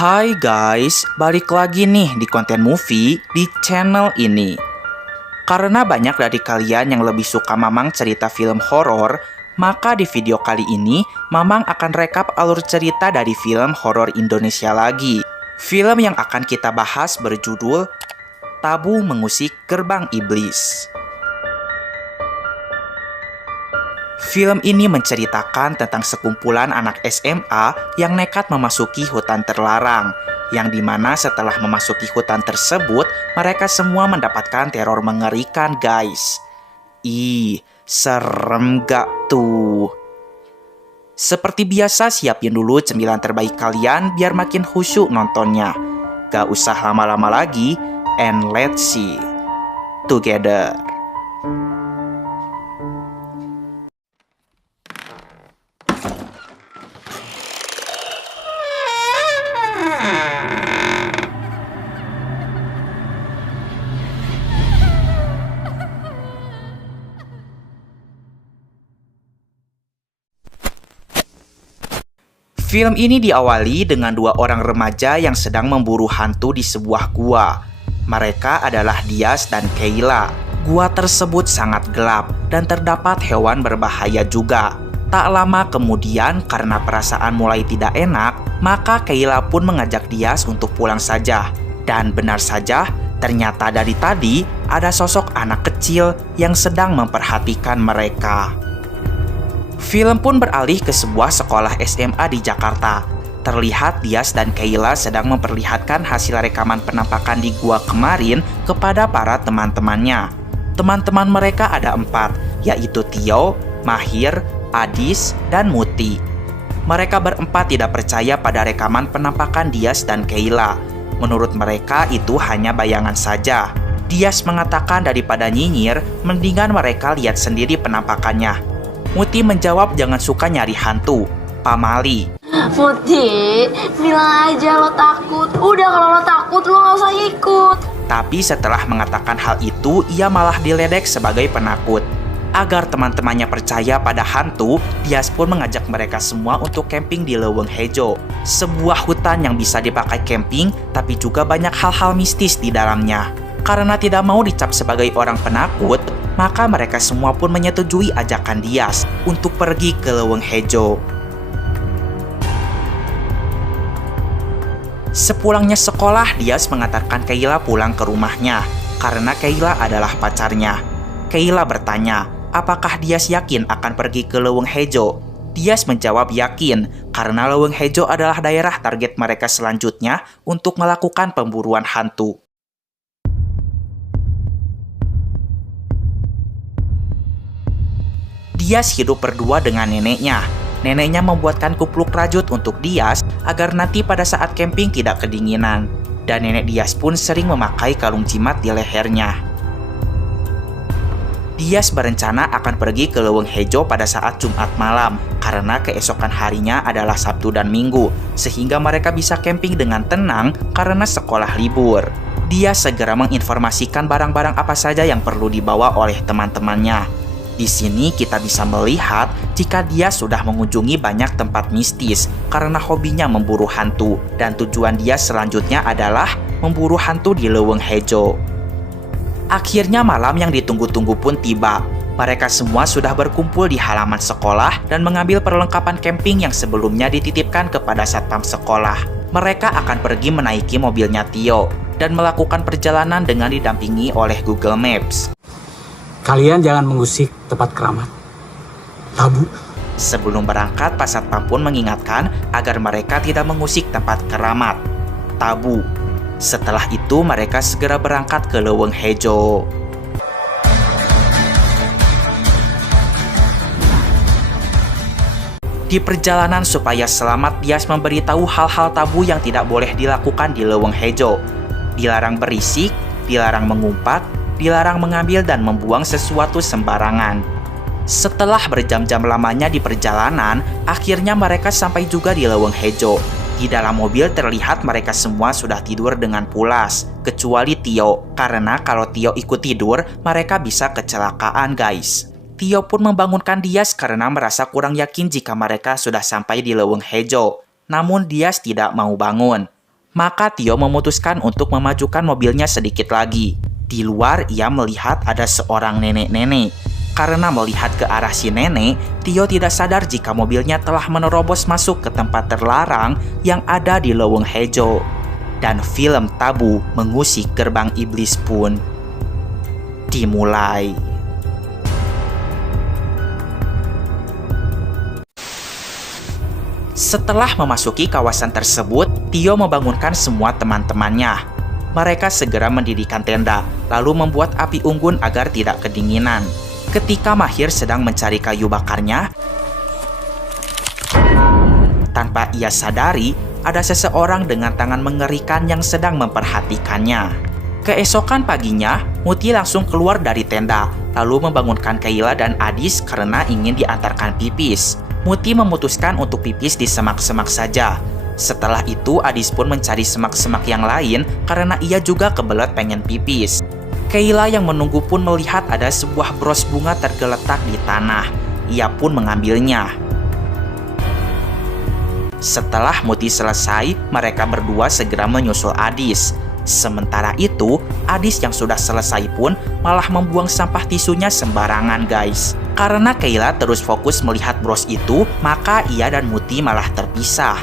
Hai guys, balik lagi nih di konten movie di channel ini. Karena banyak dari kalian yang lebih suka Mamang cerita film horor, maka di video kali ini Mamang akan rekap alur cerita dari film horor Indonesia lagi. Film yang akan kita bahas berjudul Tabu Mengusik Gerbang Iblis. Film ini menceritakan tentang sekumpulan anak SMA yang nekat memasuki hutan terlarang, yang dimana setelah memasuki hutan tersebut, mereka semua mendapatkan teror mengerikan, guys. Ih, serem gak tuh? Seperti biasa, siapin dulu cemilan terbaik kalian biar makin khusyuk nontonnya. Gak usah lama-lama lagi, and let's see together. Film ini diawali dengan dua orang remaja yang sedang memburu hantu di sebuah gua. Mereka adalah Dias dan Kayla. Gua tersebut sangat gelap dan terdapat hewan berbahaya juga. Tak lama kemudian, karena perasaan mulai tidak enak, maka Kayla pun mengajak Dias untuk pulang saja. Dan benar saja, ternyata dari tadi ada sosok anak kecil yang sedang memperhatikan mereka. Film pun beralih ke sebuah sekolah SMA di Jakarta. Terlihat Dias dan Kayla sedang memperlihatkan hasil rekaman penampakan di gua kemarin kepada para teman-temannya. Teman-teman mereka ada 4, yaitu Tio, Mahir, Adis, dan Muti. Mereka berempat tidak percaya pada rekaman penampakan Dias dan Kayla. Menurut mereka itu hanya bayangan saja. Dias mengatakan daripada nyinyir, mendingan mereka lihat sendiri penampakannya. Muti menjawab jangan suka nyari hantu, pamali. Muti, bilang aja lo takut. Udah kalau lo takut lo gak usah ikut. Tapi setelah mengatakan hal itu, ia malah diledek sebagai penakut. Agar teman-temannya percaya pada hantu, Dias pun mengajak mereka semua untuk camping di Leuweung Hejo. Sebuah hutan yang bisa dipakai camping, tapi juga banyak hal-hal mistis di dalamnya. Karena tidak mau dicap sebagai orang penakut, maka mereka semua pun menyetujui ajakan Dias untuk pergi ke Leuweung Hejo. Sepulangnya sekolah, Dias mengantarkan Kayla pulang ke rumahnya karena Kayla adalah pacarnya. Kayla bertanya, apakah Dias yakin akan pergi ke Leuweung Hejo? Dias menjawab yakin karena Leuweung Hejo adalah daerah target mereka selanjutnya untuk melakukan pemburuan hantu. Dias hidup berdua dengan neneknya. Neneknya membuatkan kupluk rajut untuk Dias agar nanti pada saat camping tidak kedinginan. Dan nenek Dias pun sering memakai kalung jimat di lehernya. Dias berencana akan pergi ke Leuweung Hejo pada saat Jumat malam karena keesokan harinya adalah Sabtu dan Minggu, sehingga mereka bisa camping dengan tenang karena sekolah libur. Dias segera menginformasikan barang-barang apa saja yang perlu dibawa oleh teman-temannya. Di sini kita bisa melihat jika dia sudah mengunjungi banyak tempat mistis karena hobinya memburu hantu, dan tujuan dia selanjutnya adalah memburu hantu di Leuweung Hejo. Akhirnya malam yang ditunggu-tunggu pun tiba. Mereka semua sudah berkumpul di halaman sekolah dan mengambil perlengkapan camping yang sebelumnya dititipkan kepada satpam sekolah. Mereka akan pergi menaiki mobilnya Tio dan melakukan perjalanan dengan didampingi oleh Google Maps. Kalian jangan mengusik tempat keramat. Tabu. Sebelum berangkat, Pak Satpam pun mengingatkan agar mereka tidak mengusik tempat keramat. Tabu. Setelah itu, mereka segera berangkat ke Leuweung Hejo. Di perjalanan supaya selamat, Dias memberitahu hal-hal tabu yang tidak boleh dilakukan di Leuweung Hejo. Dilarang berisik, dilarang mengumpat, dilarang mengambil dan membuang sesuatu sembarangan. Setelah berjam-jam lamanya di perjalanan, akhirnya mereka sampai juga di Leuweung Hejo. Di dalam mobil terlihat mereka semua sudah tidur dengan pulas, kecuali Tio, karena kalau Tio ikut tidur, mereka bisa kecelakaan, guys. Tio pun membangunkan Dias karena merasa kurang yakin jika mereka sudah sampai di Leuweung Hejo. Namun Dias tidak mau bangun. Maka Tio memutuskan untuk memajukan mobilnya sedikit lagi. Di luar ia melihat ada seorang nenek-nenek. Karena melihat ke arah si nenek, Tio tidak sadar jika mobilnya telah menerobos masuk ke tempat terlarang yang ada di Leuweung Hejo. Dan film Tabu Mengusik Gerbang Iblis pun dimulai. Setelah memasuki kawasan tersebut, Tio membangunkan semua teman-temannya. Mereka segera mendirikan tenda, lalu membuat api unggun agar tidak kedinginan. Ketika Mahir sedang mencari kayu bakarnya, tanpa ia sadari, ada seseorang dengan tangan mengerikan yang sedang memperhatikannya. Keesokan paginya, Muti langsung keluar dari tenda, lalu membangunkan Kayla dan Adis karena ingin diantarkan pipis. Muti memutuskan untuk pipis di semak-semak saja. Setelah itu, Adis pun mencari semak-semak yang lain karena ia juga kebelet pengen pipis. Kayla yang menunggu pun melihat ada sebuah bros bunga tergeletak di tanah. Ia pun mengambilnya. Setelah Muti selesai, mereka berdua segera menyusul Adis. Sementara itu, Adis yang sudah selesai pun malah membuang sampah tisunya sembarangan, guys. Karena Kayla terus fokus melihat bros itu, maka ia dan Muti malah terpisah.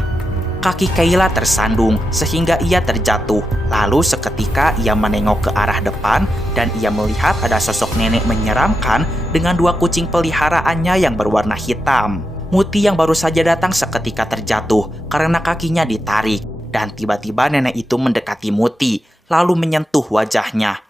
Kaki Kayla tersandung sehingga ia terjatuh. Lalu seketika ia menengok ke arah depan dan ia melihat ada sosok nenek menyeramkan dengan 2 kucing peliharaannya yang berwarna hitam. Muti yang baru saja datang seketika terjatuh karena kakinya ditarik. Dan tiba-tiba nenek itu mendekati Muti, lalu menyentuh wajahnya.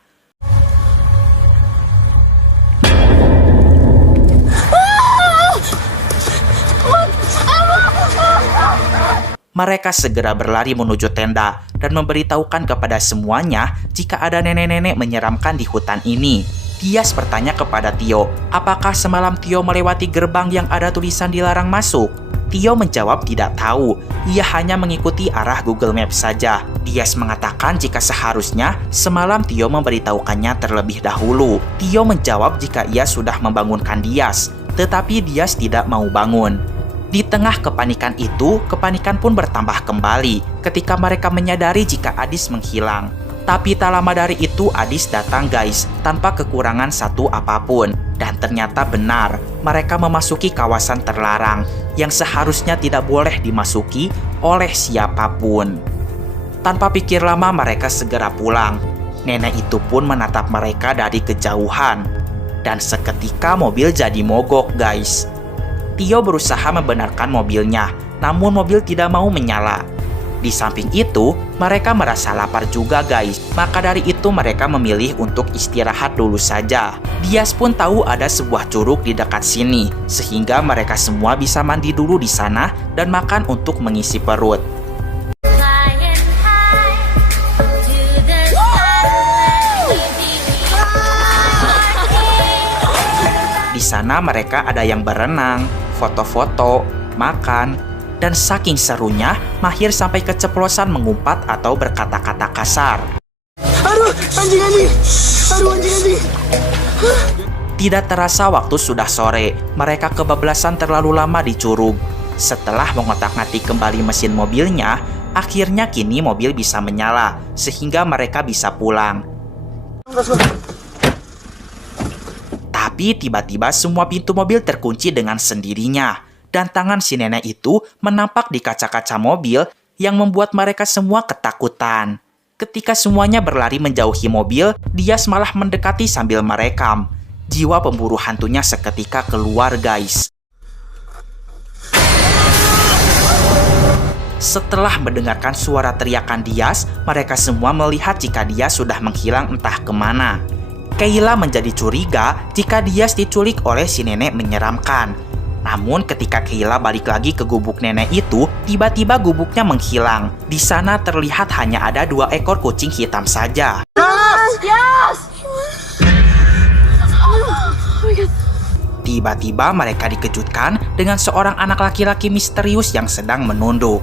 Mereka segera berlari menuju tenda dan memberitahukan kepada semuanya jika ada nenek-nenek menyeramkan di hutan ini. Dias bertanya kepada Tio, apakah semalam Tio melewati gerbang yang ada tulisan dilarang masuk? Tio menjawab tidak tahu, ia hanya mengikuti arah Google Maps saja. Dias mengatakan jika seharusnya semalam Tio memberitahukannya terlebih dahulu. Tio menjawab jika ia sudah membangunkan Dias, tetapi Dias tidak mau bangun. Di tengah kepanikan itu, kepanikan pun bertambah kembali ketika mereka menyadari jika Adis menghilang. Tapi tak lama dari itu Adis datang, guys, tanpa kekurangan satu apapun. Dan ternyata benar, mereka memasuki kawasan terlarang yang seharusnya tidak boleh dimasuki oleh siapapun. Tanpa pikir lama mereka segera pulang. Nenek itu pun menatap mereka dari kejauhan. Dan seketika mobil jadi mogok, guys. Tio berusaha membenarkan mobilnya, namun mobil tidak mau menyala. Di samping itu, mereka merasa lapar juga, guys. Maka dari itu mereka memilih untuk istirahat dulu saja. Dias pun tahu ada sebuah curug di dekat sini, sehingga mereka semua bisa mandi dulu di sana dan makan untuk mengisi perut. Di sana mereka ada yang berenang, foto-foto, makan, dan saking serunya, Mahir sampai keceplosan mengumpat atau berkata-kata kasar. Aduh, anjing. Aduh, anjing. Tidak terasa waktu sudah sore, mereka kebablasan terlalu lama di curug. Setelah mengotak-ngatik kembali mesin mobilnya, akhirnya kini mobil bisa menyala, sehingga mereka bisa pulang. Tapi tiba-tiba semua pintu mobil terkunci dengan sendirinya. Dan tangan si nenek itu menampak di kaca-kaca mobil yang membuat mereka semua ketakutan. Ketika semuanya berlari menjauhi mobil, Dias malah mendekati sambil merekam. Jiwa pemburu hantunya seketika keluar, guys. Setelah mendengarkan suara teriakan Dias, mereka semua melihat jika Dias sudah menghilang entah kemana. Kayla menjadi curiga jika Dias diculik oleh si nenek menyeramkan. Namun ketika Kayla balik lagi ke gubuk nenek itu, tiba-tiba gubuknya menghilang. Di sana terlihat hanya ada 2 ekor kucing hitam saja. Yes! Tiba-tiba mereka dikejutkan dengan seorang anak laki-laki misterius yang sedang menunduk.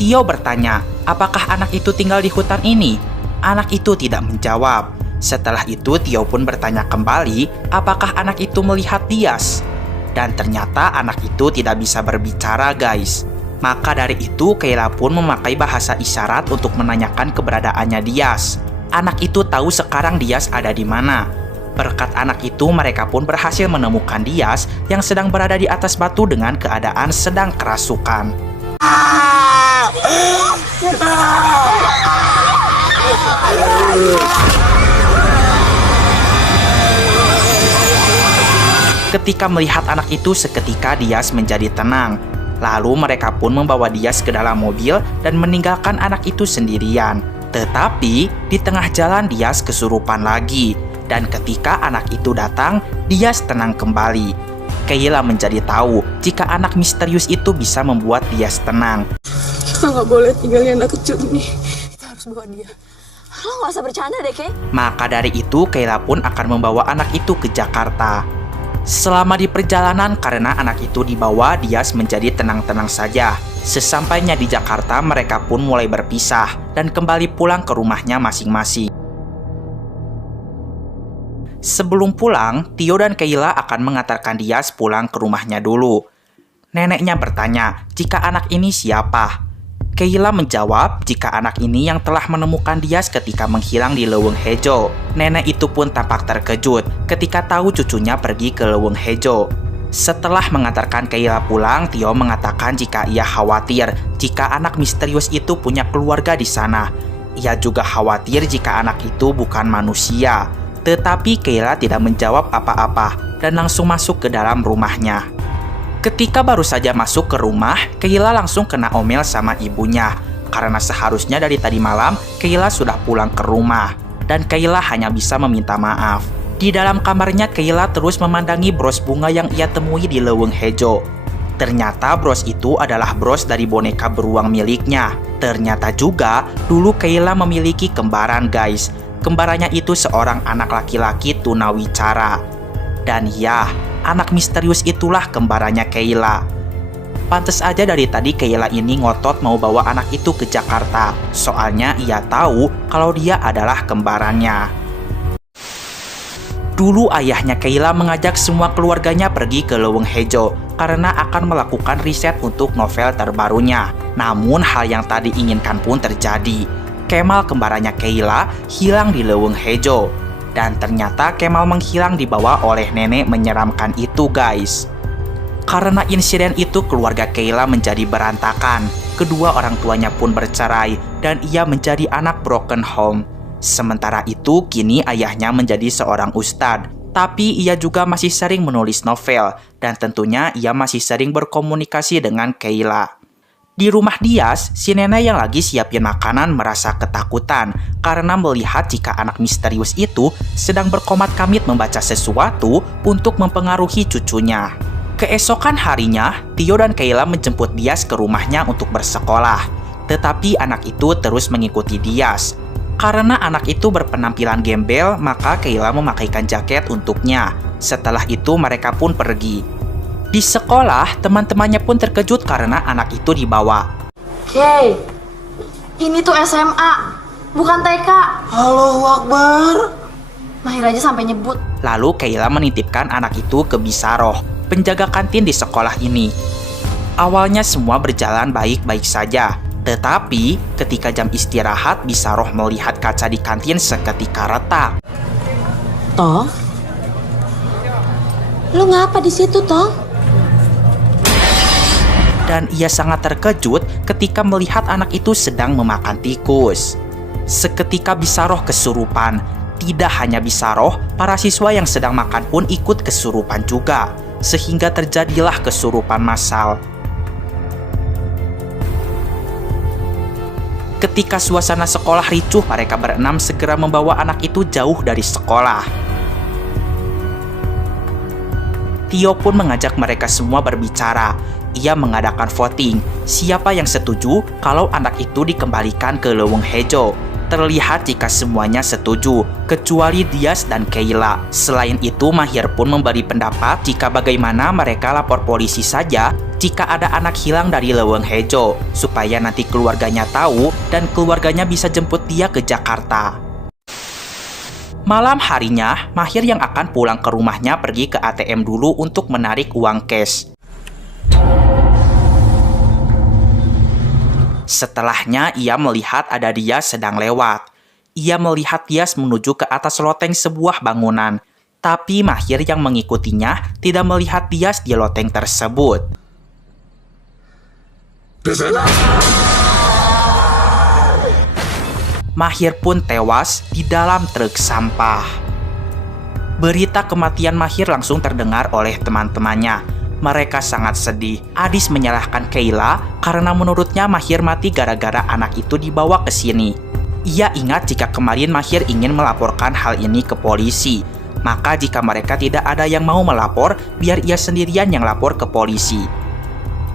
Tio bertanya, apakah anak itu tinggal di hutan ini? Anak itu tidak menjawab. Setelah itu Tio pun bertanya kembali, apakah anak itu melihat Dias? Dan ternyata anak itu tidak bisa berbicara, guys. Maka dari itu, Kayla pun memakai bahasa isyarat untuk menanyakan keberadaannya Diaz. Anak itu tahu sekarang Diaz ada di mana. Berkat anak itu, mereka pun berhasil menemukan Diaz yang sedang berada di atas batu dengan keadaan sedang kerasukan. Ketika melihat anak itu, seketika Diaz menjadi tenang. Lalu mereka pun membawa Diaz ke dalam mobil dan meninggalkan anak itu sendirian. Tetapi di tengah jalan Diaz kesurupan lagi. Dan ketika anak itu datang, Diaz tenang kembali. Kayla menjadi tahu jika anak misterius itu bisa membuat Diaz tenang. Kita nggak boleh tinggalin anak kecil ini. Kita harus bawa dia. Lo gak usah bercanda deh, Kay. Maka dari itu, Kayla pun akan membawa anak itu ke Jakarta. Selama di perjalanan, karena anak itu dibawa, Diaz menjadi tenang-tenang saja. Sesampainya di Jakarta, mereka pun mulai berpisah dan kembali pulang ke rumahnya masing-masing. Sebelum pulang, Tio dan Kayla akan mengantarkan Diaz pulang ke rumahnya dulu. Neneknya bertanya jika anak ini siapa. Kayla menjawab jika anak ini yang telah menemukan Diaz ketika menghilang di Leuweung Hejo. Nenek itu pun tampak terkejut ketika tahu cucunya pergi ke Leuweung Hejo. Setelah mengantarkan Kayla pulang, Tio mengatakan jika ia khawatir jika anak misterius itu punya keluarga di sana. Ia juga khawatir jika anak itu bukan manusia. Tetapi Kayla tidak menjawab apa-apa dan langsung masuk ke dalam rumahnya. Ketika baru saja masuk ke rumah, Kayla langsung kena omel sama ibunya. Karena seharusnya dari tadi malam, Kayla sudah pulang ke rumah. Dan Kayla hanya bisa meminta maaf. Di dalam kamarnya, Kayla terus memandangi bros bunga yang ia temui di Leuweung Hejo. Ternyata bros itu adalah bros dari boneka beruang miliknya. Ternyata juga, dulu Kayla memiliki kembaran guys. Kembarannya itu seorang anak laki-laki tunawicara. Dan ya, anak misterius itulah kembarannya Kayla. Pantes aja dari tadi Kayla ini ngotot mau bawa anak itu ke Jakarta. Soalnya ia tahu kalau dia adalah kembarannya. Dulu ayahnya Kayla mengajak semua keluarganya pergi ke Leuweung Hejo karena akan melakukan riset untuk novel terbarunya. Namun hal yang tadi inginkan pun terjadi. Kemal kembarannya Kayla hilang di Leuweung Hejo. Dan ternyata Kemal menghilang dibawa oleh nenek menyeramkan itu guys. Karena insiden itu keluarga Kayla menjadi berantakan. Kedua orang tuanya pun bercerai dan ia menjadi anak broken home. Sementara itu kini ayahnya menjadi seorang ustadz. Tapi ia juga masih sering menulis novel dan tentunya ia masih sering berkomunikasi dengan Kayla. Di rumah Diaz, si nenek yang lagi siapin makanan merasa ketakutan karena melihat jika anak misterius itu sedang berkomat-kamit membaca sesuatu untuk mempengaruhi cucunya. Keesokan harinya, Tio dan Kayla menjemput Diaz ke rumahnya untuk bersekolah. Tetapi anak itu terus mengikuti Diaz. Karena anak itu berpenampilan gembel, maka Kayla memakaikan jaket untuknya. Setelah itu mereka pun pergi. Di sekolah, teman-temannya pun terkejut karena anak itu dibawa. Hey, ini tuh SMA, bukan TK. Allahu Akbar. Mahir aja sampai nyebut. Lalu Kayla menitipkan anak itu ke Bisaroh, penjaga kantin di sekolah ini. Awalnya semua berjalan baik-baik saja. Tetapi ketika jam istirahat, Bisaroh melihat kaca di kantin seketika retak. Tong? Lu ngapa di situ, Tong? Dan ia sangat terkejut ketika melihat anak itu sedang memakan tikus. Seketika Bisaroh kesurupan. Tidak hanya Bisaroh, para siswa yang sedang makan pun ikut kesurupan juga. Sehingga terjadilah kesurupan massal. Ketika suasana sekolah ricuh, mereka berenam segera membawa anak itu jauh dari sekolah. Tio pun mengajak mereka semua berbicara. Ia mengadakan voting, siapa yang setuju kalau anak itu dikembalikan ke Leuweung Hejo. Terlihat jika semuanya setuju, kecuali Diaz dan Kayla. Selain itu, Mahir pun memberi pendapat jika bagaimana mereka lapor polisi saja jika ada anak hilang dari Leuweung Hejo, supaya nanti keluarganya tahu dan keluarganya bisa jemput dia ke Jakarta. Malam harinya, Mahir yang akan pulang ke rumahnya pergi ke ATM dulu untuk menarik uang cash. Setelahnya ia melihat ada Dias sedang lewat. Ia melihat Dias menuju ke atas loteng sebuah bangunan. Tapi Mahir yang mengikutinya tidak melihat Dias di loteng tersebut. Mahir pun tewas di dalam truk sampah. Berita kematian Mahir langsung terdengar oleh teman-temannya. Mereka sangat sedih. Adis menyalahkan Kayla karena menurutnya Mahir mati gara-gara anak itu dibawa ke sini. Ia ingat jika kemarin Mahir ingin melaporkan hal ini ke polisi. Maka jika mereka tidak ada yang mau melapor, biar ia sendirian yang lapor ke polisi.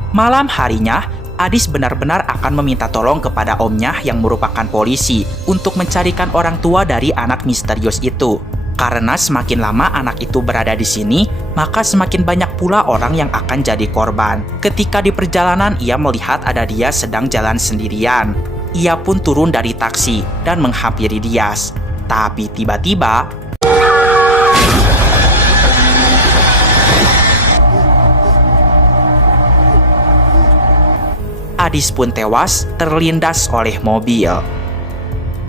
Malam harinya, Adis benar-benar akan meminta tolong kepada omnya yang merupakan polisi untuk mencarikan orang tua dari anak misterius itu. Karena semakin lama anak itu berada di sini, maka semakin banyak pula orang yang akan jadi korban. Ketika di perjalanan ia melihat ada Dias sedang jalan sendirian. Ia pun turun dari taksi dan menghampiri Dias. Tapi tiba-tiba Adis pun tewas terlindas oleh mobil.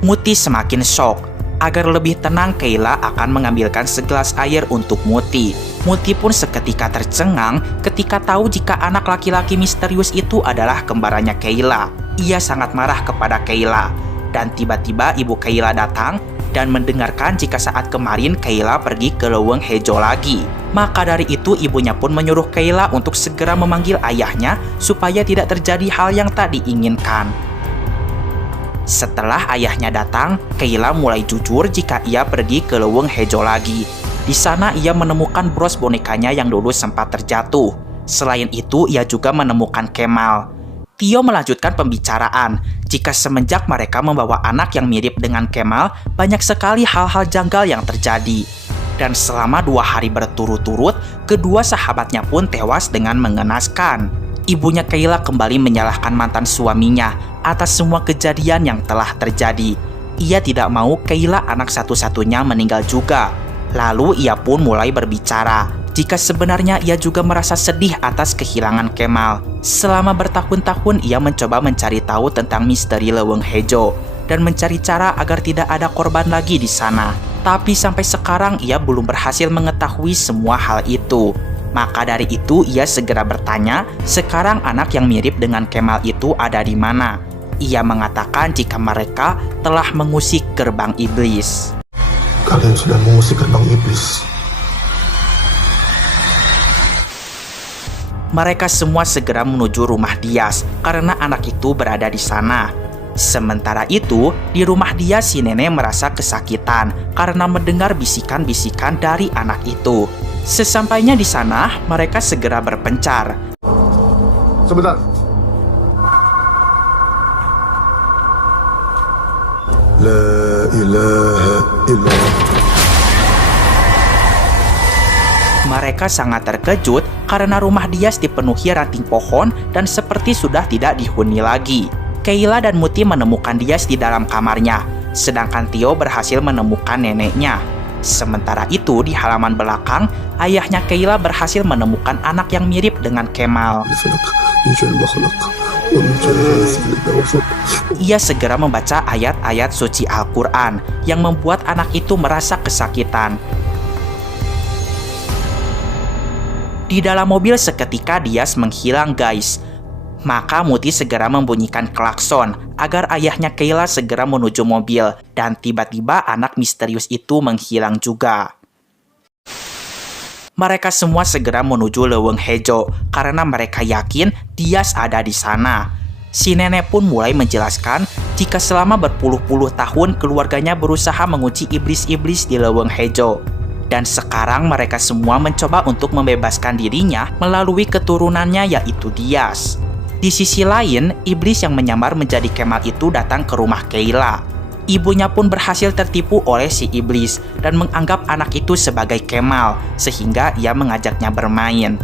Muti semakin shock. Agar lebih tenang, Kayla akan mengambilkan segelas air untuk Muti. Muti pun seketika tercengang ketika tahu jika anak laki-laki misterius itu adalah kembarannya Kayla. Ia sangat marah kepada Kayla. Dan tiba-tiba ibu Kayla datang dan mendengarkan jika saat kemarin Kayla pergi ke Leuweung Hejo lagi. Maka dari itu ibunya pun menyuruh Kayla untuk segera memanggil ayahnya supaya tidak terjadi hal yang tak diinginkan. Setelah ayahnya datang, Kayla mulai jujur jika ia pergi ke Leuweung Hejo lagi. Di sana ia menemukan bros bonekanya yang dulu sempat terjatuh. Selain itu, ia juga menemukan Kemal. Tio melanjutkan pembicaraan. Jika semenjak mereka membawa anak yang mirip dengan Kemal, banyak sekali hal-hal janggal yang terjadi. Dan selama 2 hari berturut-turut, kedua sahabatnya pun tewas dengan mengenaskan. Ibunya Kayla kembali menyalahkan mantan suaminya atas semua kejadian yang telah terjadi. Ia tidak mau Kayla anak satu-satunya meninggal juga. Lalu ia pun mulai berbicara jika sebenarnya ia juga merasa sedih atas kehilangan Kemal. Selama bertahun-tahun ia mencoba mencari tahu tentang misteri Leuweung Hejo dan mencari cara agar tidak ada korban lagi di sana. Tapi sampai sekarang ia belum berhasil mengetahui semua hal itu. Maka dari itu ia segera bertanya, sekarang anak yang mirip dengan Kemal itu ada di mana? Ia mengatakan jika mereka telah mengusik gerbang iblis. Kalian sudah mengusik gerbang iblis. Mereka semua segera menuju rumah Dias karena anak itu berada di sana. Sementara itu, di rumah Dias si nenek merasa kesakitan karena mendengar bisikan-bisikan dari anak itu. Sesampainya di sana, mereka segera berpencar. Sebentar. La ilaha illallah. Mereka sangat terkejut karena rumah Dias dipenuhi ranting pohon dan seperti sudah tidak dihuni lagi. Kayla dan Muti menemukan Dias di dalam kamarnya, sedangkan Tio berhasil menemukan neneknya. Sementara itu, di halaman belakang, ayahnya Kayla berhasil menemukan anak yang mirip dengan Kemal. Ia segera membaca ayat-ayat suci Al-Quran yang membuat anak itu merasa kesakitan. Di dalam mobil seketika Dias menghilang, guys. Maka Muti segera membunyikan klakson agar ayahnya Kayla segera menuju mobil, dan tiba-tiba anak misterius itu menghilang juga. Mereka semua segera menuju Leuweung Hejo karena mereka yakin Dias ada di sana. Si nenek pun mulai menjelaskan jika selama berpuluh-puluh tahun keluarganya berusaha mengunci iblis-iblis di Leuweung Hejo. Dan sekarang mereka semua mencoba untuk membebaskan dirinya melalui keturunannya, yaitu Dias. Di sisi lain, iblis yang menyamar menjadi Kemal itu datang ke rumah Kayla. Ibunya pun berhasil tertipu oleh si iblis dan menganggap anak itu sebagai Kemal, sehingga ia mengajaknya bermain.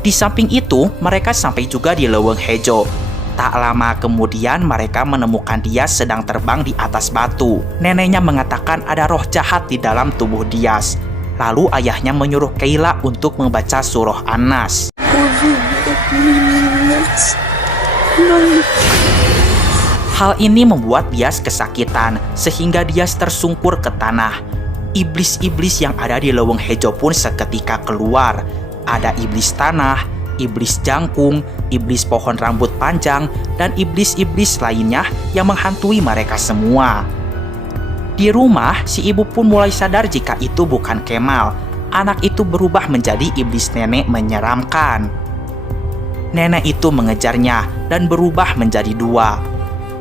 Di samping itu, mereka sampai juga di Leuweung Hejo. Tak lama kemudian mereka menemukan Dias sedang terbang di atas batu. Neneknya mengatakan ada roh jahat di dalam tubuh Dias. Lalu ayahnya menyuruh Kayla untuk membaca surah An-Nas. Hal ini membuat Dias kesakitan sehingga Dias tersungkur ke tanah. Iblis-iblis yang ada di leuweung hejo pun seketika keluar. Ada iblis tanah, iblis jangkung, iblis pohon rambut panjang, dan iblis-iblis lainnya yang menghantui mereka semua. Di rumah, si ibu pun mulai sadar jika itu bukan Kemal. Anak itu berubah menjadi iblis nenek menyeramkan. Nenek itu mengejarnya dan berubah menjadi dua.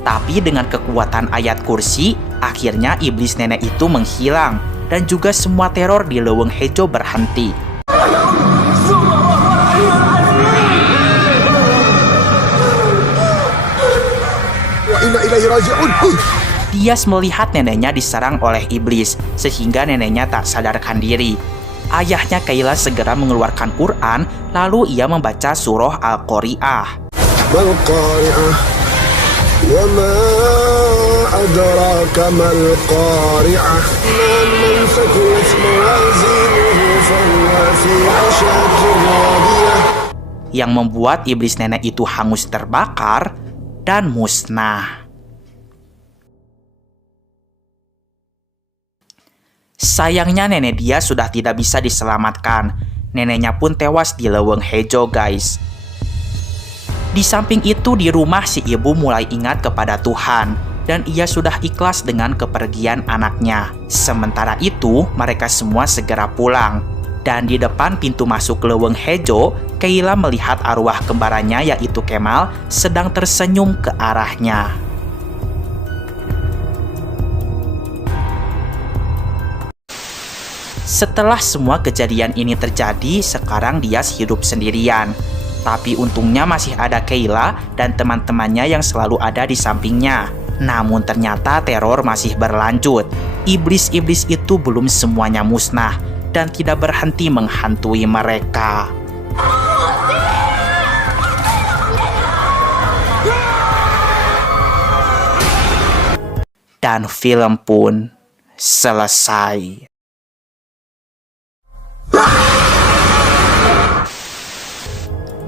Tapi dengan kekuatan ayat kursi, akhirnya iblis nenek itu menghilang dan juga semua teror di leuweung hejo berhenti. Wa inna ilaihi raji'un. Dias melihat neneknya diserang oleh iblis, sehingga neneknya tak sadarkan diri. Ayahnya Kayla segera mengeluarkan Quran, lalu ia membaca surah Al-Qari'ah. Mal qari'ah wa ma adraka mal qari'ah. Man sakulat mawazinuhu fahuwa fi 'ishatin radiyah. Yang membuat iblis nenek itu hangus terbakar dan musnah. Sayangnya nenek dia sudah tidak bisa diselamatkan. Neneknya pun tewas di leuweung hejo, guys. Di samping itu di rumah si ibu mulai ingat kepada Tuhan dan ia sudah ikhlas dengan kepergian anaknya. Sementara itu mereka semua segera pulang. Dan di depan pintu masuk leuweung hejo, Kayla melihat arwah kembarannya yaitu Kemal sedang tersenyum ke arahnya. Setelah semua kejadian ini terjadi, sekarang Dias hidup sendirian. Tapi untungnya masih ada Kayla dan teman-temannya yang selalu ada di sampingnya. Namun ternyata teror masih berlanjut. Iblis-iblis itu belum semuanya musnah dan tidak berhenti menghantui mereka. Dan film pun selesai.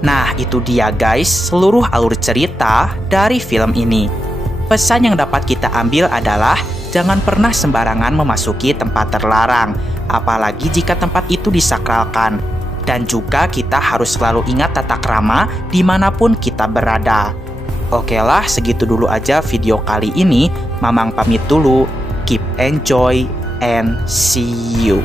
Nah, itu dia guys, seluruh alur cerita dari film ini. Pesan yang dapat kita ambil adalah jangan pernah sembarangan memasuki tempat terlarang, apalagi jika tempat itu disakralkan. Dan juga kita harus selalu ingat tata krama dimanapun kita berada. Oke lah, segitu dulu aja video kali ini. Mamang pamit dulu. Keep enjoy and see you.